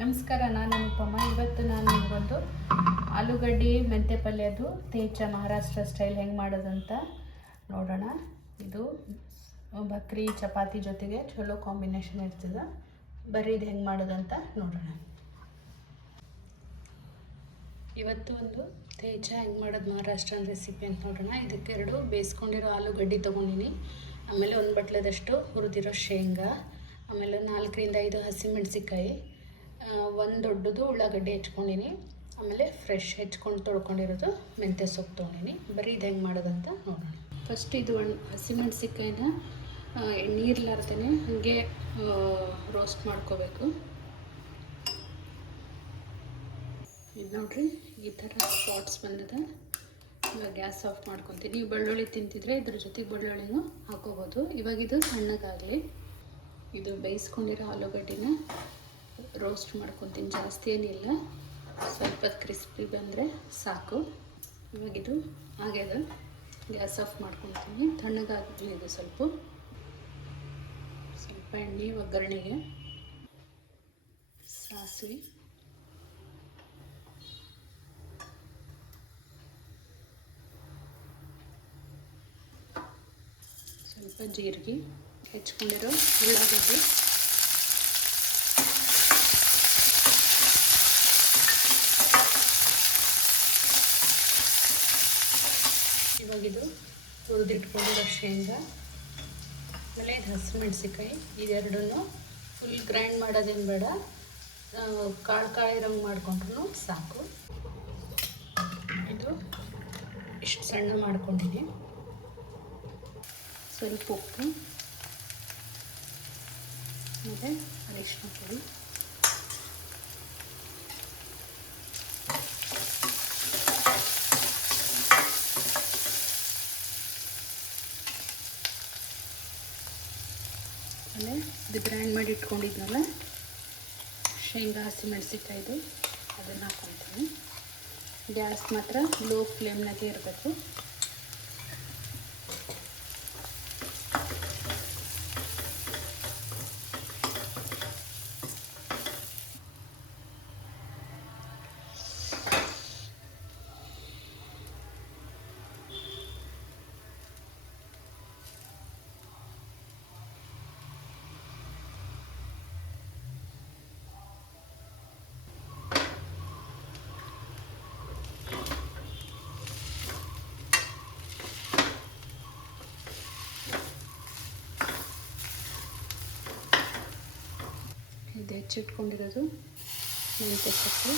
ನಮಸ್ಕಾರ, ನಾನು ಅನುಪಮ. ಇವತ್ತು ನಾನು ನಿಮಗೊಂದು ಆಲೂಗಡ್ಡೆ ಮೆಂತ್ಯ ಪಲ್ಯದು ತೇಚ ಮಹಾರಾಷ್ಟ್ರ ಸ್ಟೈಲ್ ಹೆಂಗೆ ಮಾಡೋದಂತ ನೋಡೋಣ. ಇದು ಬಕ್ರಿ ಚಪಾತಿ ಜೊತೆಗೆ ಚಲೋ ಕಾಂಬಿನೇಷನ್ ಇರ್ತದೆ. ಬರ್ರಿ ಇದು ಹೆಂಗೆ ಮಾಡೋದಂತ ನೋಡೋಣ. ಇವತ್ತು ಒಂದು ತೇಚ ಹೆಂಗೆ ಮಾಡೋದು ಮಹಾರಾಷ್ಟ್ರನ್ ರೆಸಿಪಿ ಅಂತ ನೋಡೋಣ. ಇದಕ್ಕೆ 2 ಬೇಯಿಸ್ಕೊಂಡಿರೋ ಆಲೂಗಡ್ಡೆ ತೊಗೊಂಡಿನಿ. ಆಮೇಲೆ 1 ಬಟ್ಲದಷ್ಟು ಹುರಿದಿರೋ ಶೇಂಗಾ, ಆಮೇಲೆ 4ರಿಂದ 5 ಹಸಿಮೆಣಸಿಕಾಯಿ, 1 ದೊಡ್ಡದು ಉಳ್ಳಾಗಡ್ಡೆ ಹೆಚ್ಕೊಂಡಿನಿ, ಆಮೇಲೆ ಫ್ರೆಶ್ ಹೆಚ್ಕೊಂಡು ತೊಳ್ಕೊಂಡಿರೋದು ಮೆಂತ್ಯ ಸೊಪ್ಪು ತೊಗೊಂಡಿನಿ. ಬರೀ ಇದು ಹೆಂಗೆ ಮಾಡೋದಂತ ನೋಡೋಣ. ಫಸ್ಟ್ ಇದು ಹಸಿಮೆಣಸಿಕಾಯಿನ ನೀರ್ಲಾರ್ದೇ ಹಾಗೆ ರೋಸ್ಟ್ ಮಾಡ್ಕೋಬೇಕು. ಇದು ನೋಡ್ರಿ, ಈ ಥರ ಸ್ಪಾಟ್ಸ್ ಬಂದಿದೆ. ಇವಾಗ ಗ್ಯಾಸ್ ಆಫ್ ಮಾಡ್ಕೊತೀನಿ. ನೀವು ಬೆಳ್ಳುಳ್ಳಿ ತಿಂತಿದ್ರೆ ಇದ್ರ ಜೊತೆಗೆ ಬೆಳ್ಳುಳ್ಳಿನೂ ಹಾಕೋಬೋದು. ಇವಾಗ ಇದು ಸಣ್ಣಗಾಗಲಿ. ಇದು ಬೇಯಿಸ್ಕೊಂಡಿರೋ ಆಲೂಗಡ್ಡಿನ ರೋಸ್ಟ್ ಮಾಡ್ಕೊತೀನಿ. ಜಾಸ್ತಿ ಏನಿಲ್ಲ, ಸ್ವಲ್ಪ ಕ್ರಿಸ್ಪಿ ಬಂದರೆ ಸಾಕು. ಇವಾಗಿದು ಆಗ್ಯದ, ಗ್ಯಾಸ್ ಆಫ್ ಮಾಡ್ಕೊತೀನಿ. ತಣ್ಣಗಾಗಲಿ ಇದು. ಸ್ವಲ್ಪ ಎಣ್ಣೆ, ಒಗ್ಗರಣೆಗೆ ಸಾಸಿವೆ, ಸ್ವಲ್ಪ ಜೀರಿಗೆ, ಹೆಚ್ಕೊಂಡಿರೋ ಉಳ್ಳಾಗಡ್ಡೆ, ಇವಾಗಿದು ಹುರಿದಿಟ್ಕೊಂಡಿರೋ ಶೇಂಗಾ, ಆಮೇಲೆ ಇದು ಹಸಿಮೆಣಸಿಕಾಯಿ. ಇದೆರಡನ್ನು ಫುಲ್ ಗ್ರೈಂಡ್ ಮಾಡೋದೇನು ಬೇಡ, ಕಾಳು ಇರೋಂಗೆ ಮಾಡ್ಕೊಂಡ್ರೂ ಸಾಕು. ಇದು ಇಷ್ಟು ಸಣ್ಣ ಮಾಡ್ಕೊಂಡಿನಿ. ಸ್ವಲ್ಪ ಉಪ್ಪು, ಮತ್ತು ಅರಿಶಿನ ಪುಡಿ, ಆಮೇಲೆ ಇದು ಗ್ರೈಂಡ್ ಮಾಡಿ ಇಟ್ಕೊಂಡಿದ್ನಲ್ಲ ಶೇಂಗಾ, ಹಸಿಮೆಣಸಿಕಾಯ್ದು, ಅದನ್ನು ಹಾಕ್ಕೊತೀನಿ. ಗ್ಯಾಸ್ ಮಾತ್ರ ಲೋ ಫ್ಲೇಮ್ನಾಗೆ ಇರಬೇಕು. ಇದು ಹೆಚ್ಚಿಟ್ಕೊಂಡಿರೋದು ಮೆಂತ್ಯ ಸೊಪ್ಪು,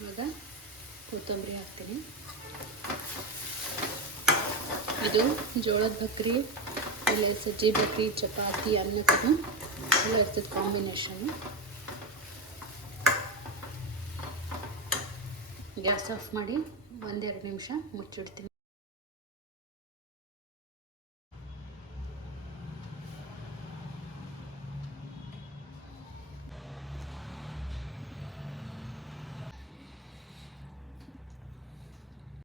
ಇವಾಗ ಕೊತ್ತಂಬರಿ ಹಾಕ್ತೀನಿ. ಇದು ಜೋಳದ ಬಕ್ರಿ, ಇಲ್ಲ ಸಜ್ಜಿ ಬಕ್ರಿ, ಚಪಾತಿ, ಅನ್ನಕ್ಕೂ ಎಲ್ಲ ಇರ್ತದೆ ಕಾಂಬಿನೇಷನ್ನು. ಗ್ಯಾಸ್ ಆಫ್ ಮಾಡಿ 1-2 ನಿಮಿಷ ಮುಚ್ಚಿಡ್ತೀನಿ.